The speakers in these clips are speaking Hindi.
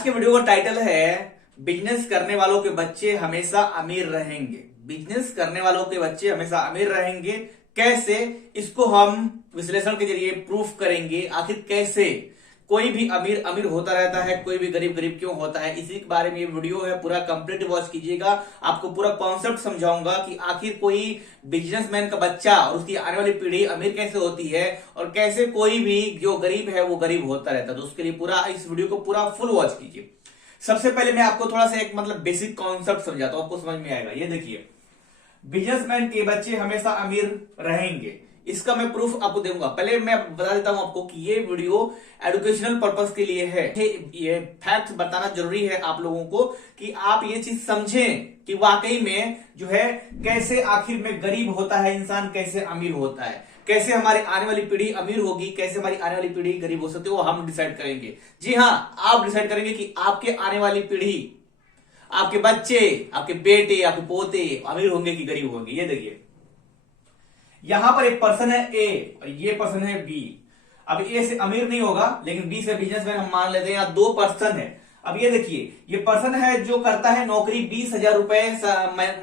आज के वीडियो का टाइटल है बिजनेस करने वालों के बच्चे हमेशा अमीर रहेंगे। बिजनेस करने वालों के बच्चे हमेशा अमीर रहेंगे कैसे, इसको हम विश्लेषण के जरिए प्रूफ करेंगे। आखिर कैसे कोई भी अमीर अमीर होता रहता है, कोई भी गरीब गरीब क्यों होता है, इसी के बारे में ये वीडियो है। पूरा कंप्लीट वॉच कीजिएगा, आपको पूरा कॉन्सेप्ट समझाऊंगा कि आखिर कोई बिजनेसमैन का बच्चा और उसकी आने वाली पीढ़ी अमीर कैसे होती है और कैसे कोई भी जो गरीब है वो गरीब होता रहता है। तो उसके लिए पूरा इस वीडियो को पूरा फुल वॉच कीजिए। सबसे पहले मैं आपको थोड़ा सा एक बेसिक कॉन्सेप्ट समझाता हूं, आपको समझ में आएगा। ये देखिए, बिजनेसमैन के बच्चे हमेशा अमीर रहेंगे, इसका मैं प्रूफ आपको दूंगा। पहले मैं बता देता हूं आपको कि ये वीडियो एजुकेशनल पर्पस के लिए है। ये फैक्ट बताना जरूरी है आप लोगों को कि आप ये चीज समझें कि वाकई में जो है कैसे आखिर में गरीब होता है इंसान, कैसे अमीर होता है, कैसे हमारी आने वाली पीढ़ी अमीर होगी, कैसे हमारी आने वाली पीढ़ी गरीब हो सकती है, वो हम डिसाइड करेंगे। जी हाँ, आप डिसाइड करेंगे कि आपके आने वाली पीढ़ी, आपके बच्चे, आपके बेटे, आपके पोते अमीर होंगे कि गरीब होंगे। ये देखिए, यहां पर एक पर्सन है ए और ये पर्सन है बी। अब ए से अमीर नहीं होगा लेकिन बी से बिजनेसमैन हम मान लेते हैं। यहाँ दो पर्सन है। अब ये देखिए, ये पर्सन है जो करता है नौकरी, 20,000 रुपए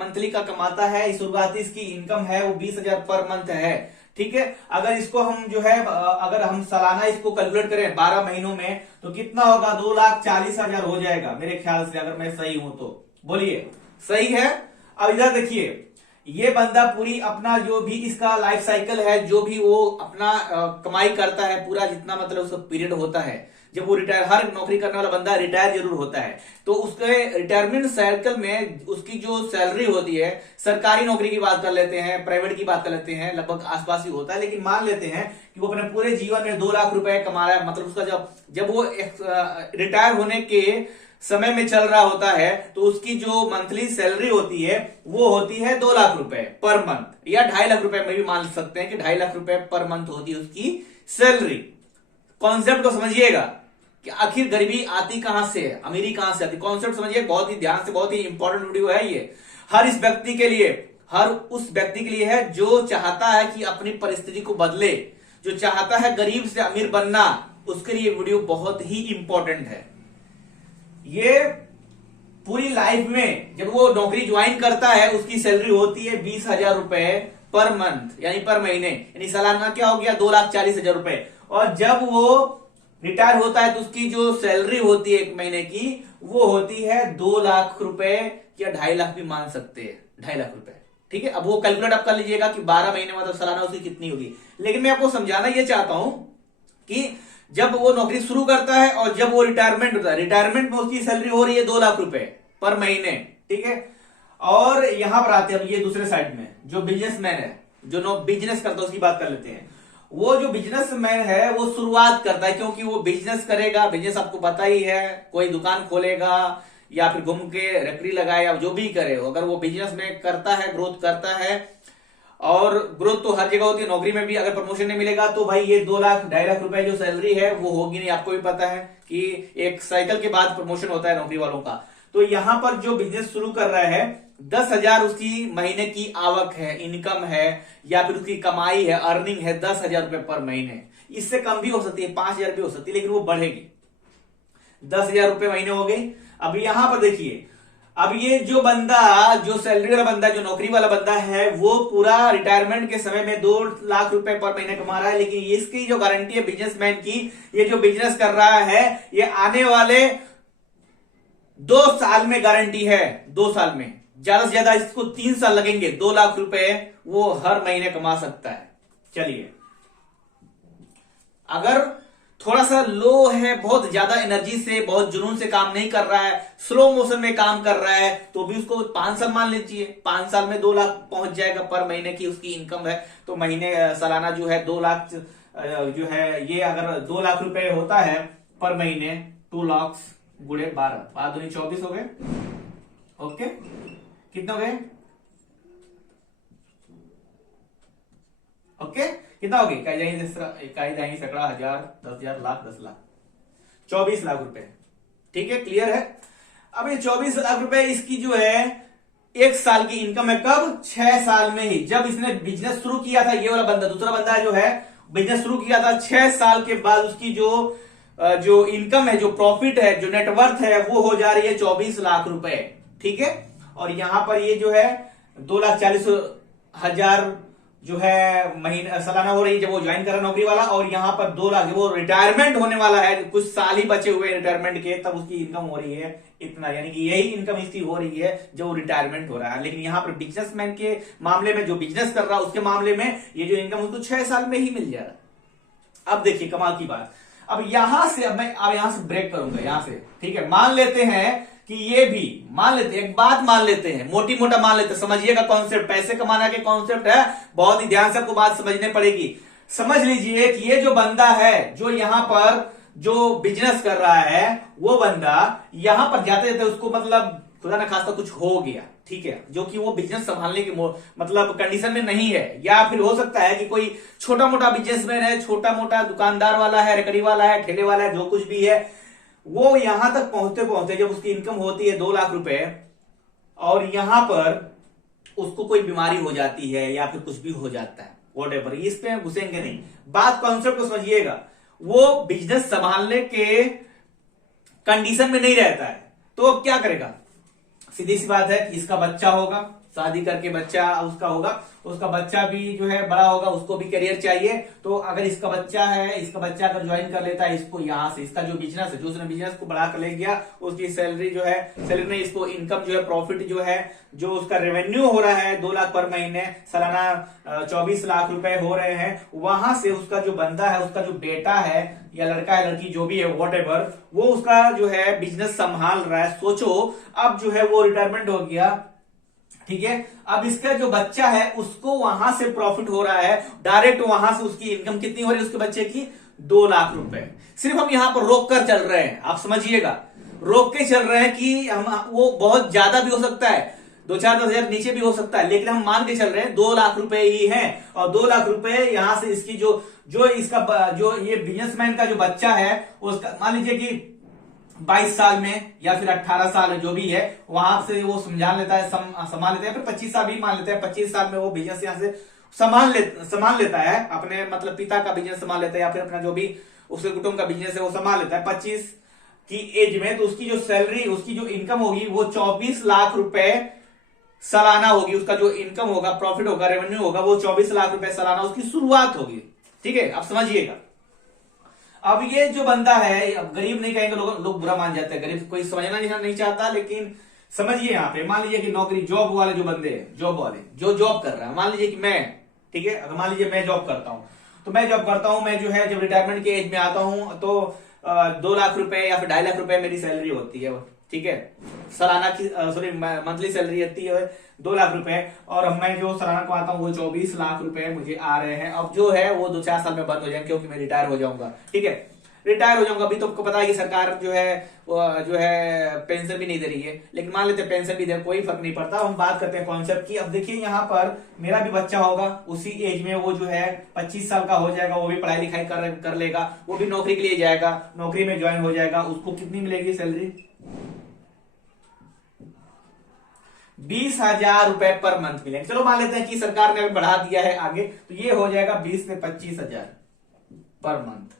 मंथली का कमाता है। शुरुआती इसकी इनकम है वो 20,000 पर मंथ है। ठीक है, अगर इसको हम जो है अगर हम सालाना इसको कैलकुलेट करें 12 महीनों में तो कितना होगा, 2,40,000 हो जाएगा मेरे ख्याल से, अगर मैं सही हूं तो। बोलिए सही है। अब इधर देखिए, ये बंदा पूरी अपना जो भी इसका लाइफ साइकिल है, जो भी वो अपना कमाई करता है, पूरा जितना उसका पीरियड होता है जब वो रिटायर, हर नौकरी करने वाला बंदा रिटायर जरूर होता है, तो उसके रिटायरमेंट साइकिल में उसकी जो सैलरी होती है, सरकारी नौकरी की बात कर लेते हैं, प्राइवेट की बात कर लेते हैं, लगभग आसपास ही होता है, लेकिन मान लेते हैं कि वो अपने पूरे जीवन में 2 लाख रुपए कमा रहा है। उसका जब वो रिटायर होने के समय में चल रहा होता है तो उसकी जो मंथली सैलरी होती है वो होती है 2 लाख रुपए पर मंथ, या 2.5 लाख रुपए में भी मान सकते हैं कि 2.5 लाख रुपए पर मंथ होती है उसकी सैलरी। कॉन्सेप्ट को समझिएगा कि आखिर गरीबी आती कहां से है, अमीरी कहां से आती, कॉन्सेप्ट समझिए बहुत ही ध्यान से। बहुत ही इंपॉर्टेंट वीडियो है ये, हर इस व्यक्ति के लिए, हर उस व्यक्ति के लिए है जो चाहता है कि अपनी परिस्थिति को बदले, जो चाहता है गरीब से अमीर बनना, उसके लिए वीडियो बहुत ही इंपॉर्टेंट है। ये पूरी लाइफ में जब वो नौकरी ज्वाइन करता है उसकी सैलरी होती है 20,000 रुपए पर मंथ, यानी पर महीने, यानी सालाना क्या हो गया, 2,40,000 रुपए। और जब वो रिटायर होता है तो उसकी जो सैलरी होती है 1 महीने की वो होती है 2 लाख रुपए, या 2.5 लाख भी मान सकते हैं, 2.5 लाख रुपए। ठीक है, अब वो कैलकुलेट आप कर लीजिएगा कि 12 महीने में सालाना उसकी कितनी होगी। लेकिन मैं आपको समझाना ये चाहता हूं कि जब वो नौकरी शुरू करता है और जब वो रिटायरमेंट होता है, रिटायरमेंट में उसकी सैलरी हो रही है 2 लाख रुपए पर महीने। ठीक है, और यहां पर आते हैं अब ये दूसरे साइड में जो बिजनेसमैन है, जो बिजनेस करता है, उसकी बात कर लेते हैं। वो जो बिजनेसमैन है वो शुरुआत करता है, क्योंकि वो बिजनेस करेगा। बिजनेस आपको पता ही है, कोई दुकान खोलेगा या फिर घूम के रेकड़ी लगाए या जो भी करे, अगर वो बिजनेस में करता है, ग्रोथ करता है, और ग्रोथ तो हर जगह होती है, नौकरी में भी अगर प्रमोशन नहीं मिलेगा तो भाई ये 2 लाख 2.5 लाख रुपए जो सैलरी है वो होगी नहीं। आपको भी पता है कि एक साइकिल के बाद प्रमोशन होता है नौकरी वालों का। तो यहां पर जो बिजनेस शुरू कर रहा है, 10,000 उसकी महीने की आवक है, इनकम है, या फिर उसकी कमाई है, अर्निंग है 10,000 रुपए पर महीने। इससे कम भी हो सकती है, 5,000 भी हो सकती है, लेकिन वो बढ़ेगी। 10,000 रुपए महीने हो गई। अब यहां पर देखिए, अब ये जो बंदा, जो सैलरी वाला बंदा, जो नौकरी वाला बंदा है, वो पूरा रिटायरमेंट के समय में 2 लाख रुपए पर महीने कमा रहा है। लेकिन इसकी जो गारंटी है बिजनेसमैन की, ये जो बिजनेस कर रहा है, ये आने वाले 2 साल में गारंटी है, 2 साल में, ज्यादा से ज्यादा इसको 3 साल लगेंगे, 2 लाख रुपए वो हर महीने कमा सकता है। चलिए, अगर थोड़ा सा लो है, बहुत ज्यादा एनर्जी से, बहुत जुनून से काम नहीं कर रहा है, स्लो मोशन में काम कर रहा है, तो भी उसको 5 साल मान लीजिए। 5 साल में 2 लाख पहुंच जाएगा पर महीने की उसकी इनकम है। तो महीने सालाना जो है 2 लाख जो है, ये अगर 2 लाख रुपए होता है पर महीने, 2 लाख गुणे 12, 12 दूनी 24 हो गए। ओके, कितने हो गए? ओके, कितना हो गया? इकाई दाई सैकड़ा, हजार, 10,000, लाख, 10 लाख, 24 लाख रुपए। ठीक है, क्लियर है। अब ये 24 लाख रुपए इसकी जो है 1 साल की इनकम है। कब? 6 साल में ही, जब इसने बिजनेस शुरू किया था। ये वाला बंदा, दूसरा बंदा जो है बिजनेस शुरू किया था, 6 साल के बाद उसकी जो जो इनकम है, जो प्रॉफिट है, जो नेटवर्थ है, वो हो जा रही है 24 लाख रुपए। ठीक है, और यहां पर ये जो है 2,40,000 जो है महीना सालाना हो रही है जब वो ज्वाइन कर रहा है नौकरी वाला, और यहां पर 2 लाख वो रिटायरमेंट होने वाला है, कुछ साल ही बचे हुए रिटायरमेंट के, तब उसकी इनकम हो रही है इतना, यानी कि यही इनकम इसकी हो रही है जो रिटायरमेंट हो रहा है। लेकिन यहां पर बिजनेसमैन के मामले में, जो बिजनेस कर रहा है उसके मामले में, ये जो इनकम उसको 6 साल में ही मिल जा रहा है। अब देखिए कमाल की बात, अब यहां से मैं यहां से ब्रेक करूंगा यहां से। ठीक है, मान लेते हैं कि ये भी मान लेते हैं, एक बात मान लेते हैं, मोटी मोटा मान लेते हैं, समझिएगा कॉन्सेप्ट, पैसे कमाना के कॉन्सेप्ट है, बहुत ही ध्यान से आपको बात समझने पड़ेगी। समझ लीजिए कि ये जो बंदा है, जो यहां पर जो बिजनेस कर रहा है, वो बंदा यहां पर जाते जाते उसको मतलब खुदा ना खास्ता कुछ हो गया, ठीक है, जो कि वो बिजनेस संभालने की मतलब कंडीशन में नहीं है, या फिर हो सकता है कि कोई छोटा मोटा बिजनेसमैन है, छोटा मोटा दुकानदार वाला है, रेकड़ी वाला है, ठेले वाला है, जो कुछ भी है, वो यहां तक पहुंचते पहुंचते जब उसकी इनकम होती है 2 लाख रुपए, और यहां पर उसको कोई बीमारी हो जाती है या फिर कुछ भी हो जाता है, व्हाटएवर, इस पे घुसेंगे नहीं, बात कॉन्सेप्ट को समझिएगा। वो बिजनेस संभालने के कंडीशन में नहीं रहता है, तो अब क्या करेगा? सीधी सी बात है कि इसका बच्चा होगा, शादी करके बच्चा उसका होगा, उसका बच्चा भी जो है बड़ा होगा, उसको भी करियर चाहिए, तो अगर इसका बच्चा है, इसका बच्चा अगर ज्वाइन कर लेता है इसको यहां से, इसका जो बिजनेस है, जो उसने बिजनेस को बढ़ा कर ले गया, उसकी सैलरी जो है, सैलरी में इसको इनकम जो है, प्रॉफिट जो है, जो उसका रेवेन्यू हो रहा है 2 लाख पर महीने, सालाना 24 लाख रुपए हो रहे हैं, वहां से उसका जो बंदा है, उसका जो बेटा है या लड़का है, लड़की जो भी है, व्हाटएवर, वो उसका जो है बिजनेस संभाल रहा है। सोचो अब जो है वो रिटायरमेंट हो गया, ठीक है, अब इसका जो बच्चा है उसको वहां से प्रॉफिट हो रहा है, डायरेक्ट वहां से उसकी इनकम कितनी हो रही है उसके बच्चे की? 2 लाख रुपए। सिर्फ हम यहां पर रोक कर चल रहे हैं, आप समझिएगा, रोक के चल रहे हैं कि हम, वो बहुत ज्यादा भी हो सकता है, 2-4-10,000 नीचे भी हो सकता है, लेकिन हम मान के चल रहे हैं 2 लाख रुपए ही है, और 2 लाख रुपए यहां से इसकी जो इसका जो ये बिजनेसमैन का जो बच्चा है उसका, मान लीजिए कि 22 साल में या फिर 18 साल में जो भी है, वहां से वो संभाल लेता है, संभाल लेता है, फिर 25 साल भी मान लेते हैं, 25 साल में वो बिजनेस यहां से संभाल लेता है, अपने मतलब पिता का बिजनेस संभाल लेता है, या फिर अपना जो भी उसके कुटुंब का बिजनेस है वो संभाल लेता है 25 की एज में, तो उसकी जो सैलरी, उसकी जो इनकम होगी वो 24 लाख रुपए सालाना होगी, उसका जो इनकम होगा, प्रॉफिट होगा, रेवेन्यू होगा, वो 24 लाख रुपए सालाना उसकी शुरुआत होगी। ठीक है, आप समझिएगा। अब ये जो बंदा है, अब गरीब नहीं कहेंगे, लोग बुरा मान जाते हैं, गरीब कोई समझना नहीं चाहता, लेकिन समझिए यहाँ पे, मान लीजिए कि नौकरी जॉब वाले जो बंदे हैं, जॉब वाले जो जॉब कर रहा है, मान लीजिए कि मैं, ठीक है, अगर मान लीजिए मैं जॉब करता हूं, तो मैं जॉब करता हूं, मैं जो है जब रिटायरमेंट के एज में आता हूं तो 2 लाख रुपए या फिर 2.5 लाख रुपए मेरी सैलरी होती है, ठीक है, सालाना की, सॉरी मंथली सैलरी आती है 2 लाख रुपए, और मैं जो सालाना को आता हूँ वो 24 लाख रुपए मुझे आ रहे हैं। अब जो है वो 2-4 साल में बंद हो जाएंगे, क्योंकि मैं रिटायर हो जाऊंगा, ठीक है, रिटायर हो जाऊंगा। अभी तो आपको पता है कि सरकार जो है पेंशन भी नहीं दे रही है, लेकिन मान लेते हैं पेंशन भी दे, कोई फर्क नहीं पड़ता। हम बात करते हैं कॉन्सेप्ट की। अब देखिए यहाँ पर मेरा भी बच्चा होगा, उसी एज में वो जो है 25 साल का हो जाएगा, वो भी पढ़ाई लिखाई कर लेगा, वो भी नौकरी के लिए जाएगा, नौकरी में ज्वाइन हो जाएगा, उसको कितनी मिलेगी सैलरी? 20,000 रुपए पर मंथ मिलेंगे। चलो मान लेते हैं कि सरकार ने बढ़ा दिया है आगे, तो ये हो जाएगा 20 से 25,000 पर मंथ।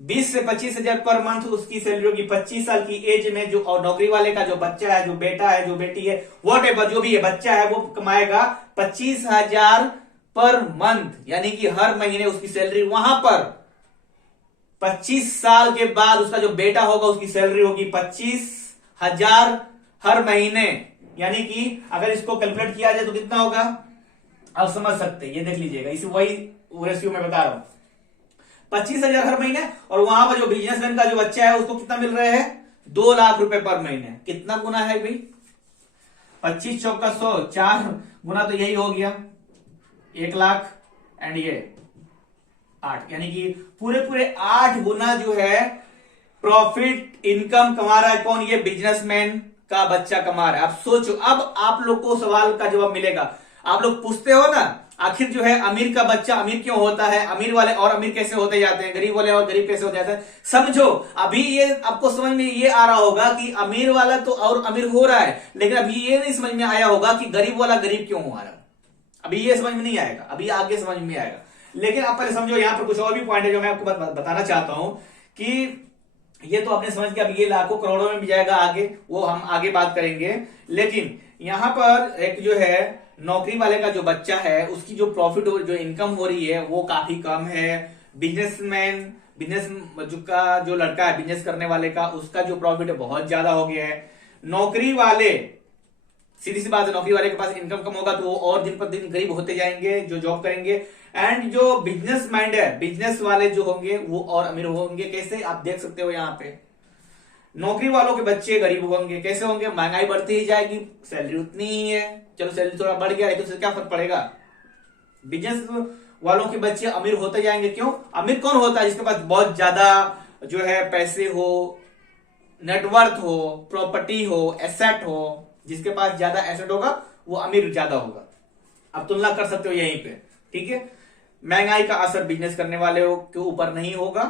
20 से 25,000 पर मंथ उसकी सैलरी होगी। 25 साल की एज में जो, और नौकरी वाले का जो बच्चा है, जो बेटा है, जो बेटी है, व्हाटएवर जो भी है, बच्चा है, वो कमाएगा 25,000 पर मंथ, यानी कि हर महीने उसकी सैलरी वहां पर 25 साल के बाद उसका जो बेटा होगा उसकी सैलरी होगी 25,000 हर महीने, यानी कि अगर इसको कैलकुलेट किया जाए तो कितना होगा आप समझ सकते हैं, ये देख लीजिएगा, इसी वही रेशियो में बता रहा हूं, 25,000 हर महीने, और वहां पर जो बिजनेसमैन का जो बच्चा है उसको कितना मिल रहा है? 2 लाख रुपए पर महीने। कितना गुना है भाई? 25 चौका 100, 4 गुना तो यही हो गया 1 लाख, एंड ये 8, यानी कि पूरे 8 गुना जो है प्रॉफिट इनकम कमा रहा है। कौन? ये बिजनेसमैन का बच्चा कमा रहा है। अब सोचो, अब आप लोग को सवाल का जवाब मिलेगा। आप लोग पूछते हो ना, आखिर जो है अमीर का बच्चा अमीर क्यों होता है, अमीर वाले और अमीर कैसे होते जाते हैं, गरीब वाले और गरीब कैसे होते जाते हैं। समझो, अभी ये आपको समझ में ये आ रहा होगा कि अमीर वाला तो और अमीर हो रहा है, लेकिन अभी ये नहीं समझ में आया होगा कि गरीब वाला गरीब क्यों हो रहा है। अभी ये समझ में नहीं आएगा, अभी आगे समझ में आएगा। लेकिन आप पहले समझो, यहां पर कुछ और भी पॉइंट है जो मैं आपको बताना चाहता हूं कि ये तो आपने समझ के अब ये लाखों करोड़ों में भी जाएगा आगे, वो हम आगे बात करेंगे। लेकिन यहां पर एक जो है नौकरी वाले का जो बच्चा है उसकी जो प्रॉफिट जो इनकम हो रही है वो काफी कम है। बिजनेस का जो लड़का है बिजनेस करने वाले का, उसका जो प्रॉफिट है बहुत ज्यादा हो गया है। नौकरी वाले, सीधी सी बात है, नौकरी वाले के पास इनकम कम होगा तो वो और दिन पर दिन गरीब होते जाएंगे जो जॉब करेंगे। एंड जो बिजनेस माइंड है, बिजनेस वाले जो होंगे वो और अमीर होंगे। कैसे, आप देख सकते हो यहाँ पे नौकरी वालों के बच्चे गरीब होंगे। कैसे होंगे, महंगाई बढ़ती ही जाएगी, सैलरी उतनी ही है, चलो सैलरी थोड़ा बढ़ गया है तो उससे क्या फर्क पड़ेगा। बिजनेस वालों के बच्चे अमीर होते जाएंगे। क्यों, अमीर कौन होता है, जिसके पास बहुत ज्यादा जो है पैसे हो, नेटवर्थ हो, प्रॉपर्टी हो, एसेट हो। जिसके पास ज्यादा एसेट होगा वो अमीर ज्यादा होगा। आप तुलना कर सकते हो यहीं पे, ठीक है। महंगाई का असर बिजनेस करने वाले के ऊपर नहीं होगा,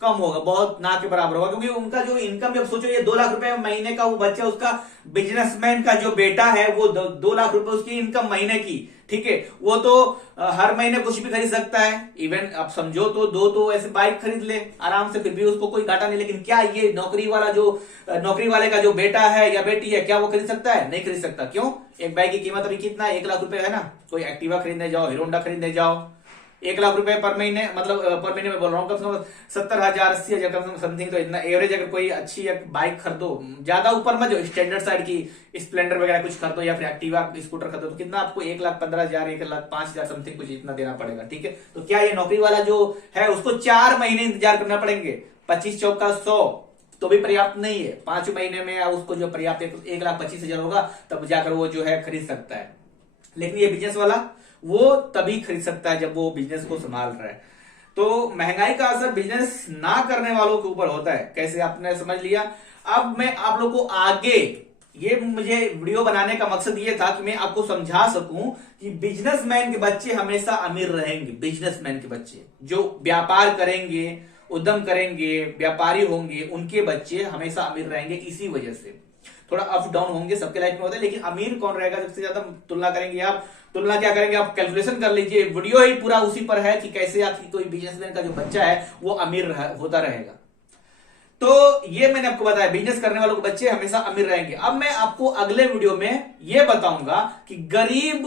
कम होगा, बहुत ना के बराबर होगा, क्योंकि उनका जो इनकम, जब सोचो ये 2 लाख रुपए महीने का वो बच्चा, उसका बिजनेसमैन का जो बेटा है वो 2 लाख रुपए उसकी इनकम महीने की, ठीक है। वो तो हर महीने कुछ भी खरीद सकता है। इवन आप समझो तो ऐसे बाइक खरीद ले आराम से, फिर भी उसको कोई घाटा नहीं। लेकिन क्या ये नौकरी वाले का जो बेटा है या बेटी है, क्या वो खरीद सकता है? नहीं खरीद सकता। क्यों, एक बाइक की कीमत अभी कितना है, 1 लाख रुपए है ना। कोई एक्टिवा खरीदने जाओ, हीरो होंडा खरीदने जाओ, 1 लाख रुपए पर महीने, मतलब पर महीने में बोल रहा हूँ, कम से कम 70,000 80,000 कम से कम समथिंग। तो इतना एवरेज अगर कोई अच्छी बाइक खरीदो, ज्यादा ऊपर में जो स्टैंडर्ड साइड की स्प्लेंडर वगैरह कुछ खरीदो या फिर एक्टिवा स्कूटर खरीदो, तो कितना आपको 1,15,000 1,05,000 समथिंग कुछ इतना देना पड़ेगा, ठीक है। तो क्या ये नौकरी वाला जो है उसको 4 महीने इंतजार करना पड़ेंगे? 25 चौका 100 तो भी पर्याप्त नहीं है। 5 महीने में उसको जो पर्याप्त 1,25,000 होगा तब जाकर वो जो है खरीद सकता है। लेकिन ये बिजनेस वाला वो तभी खरीद सकता है जब वो बिजनेस को संभाल रहा है। तो महंगाई का असर बिजनेस ना करने वालों के ऊपर होता है। कैसे, आपने समझ लिया। अब मैं आप लोग को आगे, ये मुझे वीडियो बनाने का मकसद ये था कि मैं आपको समझा सकूं कि बिजनेसमैन के बच्चे हमेशा अमीर रहेंगे। बिजनेसमैन के बच्चे जो व्यापार करेंगे, उद्यम करेंगे, व्यापारी होंगे, उनके बच्चे हमेशा अमीर रहेंगे। इसी वजह से थोड़ा अप डाउन होंगे, सबके लाइफ में होता है, लेकिन अमीर कौन रहेगा सबसे ज्यादा? तुलना करेंगे आप, तुलना क्या करेंगे आप, कैलकुलेशन कर लीजिए। वीडियो ही पूरा उसी पर है कि कैसे आपकी कोई बिजनेसमैन का जो बच्चा है वो अमीर होता रहेगा। तो ये मैंने आपको बताया, बिजनेस करने वालों के बच्चे हमेशा अमीर रहेंगे। अब मैं आपको अगले वीडियो में ये बताऊंगा कि गरीब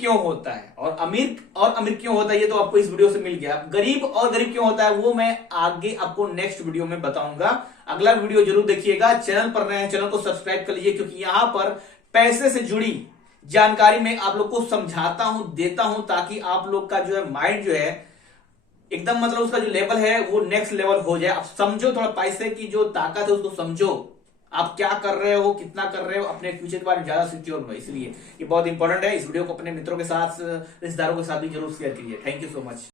क्यों होता है और अमीर क्यों होता है। ये तो आपको इस वीडियो से मिल गया। गरीब क्यों होता है वो मैं आगे आपको नेक्स्ट वीडियो में बताऊंगा। अगला वीडियो जरूर देखिएगा। चैनल पर नए हैं, चैनल को सब्सक्राइब कर लीजिए, क्योंकि यहां पर पैसे से जुड़ी जानकारी मैं आप लोग को समझाता हूं, देता हूं, ताकि आप लोग का जो है माइंड जो है एकदम, मतलब उसका जो लेवल है वो नेक्स्ट लेवल हो जाए। आप समझो, थोड़ा पैसे की जो ताकत है उसको समझो। आप क्या कर रहे हो, कितना कर रहे हो, अपने फ्यूचर के बारे में ज्यादा सिक्योर हो। इसलिए ये बहुत इंपॉर्टेंट है। इस वीडियो को अपने मित्रों के साथ, रिश्तेदारों के साथ भी जरूर शेयर कीजिए। Thank you so much.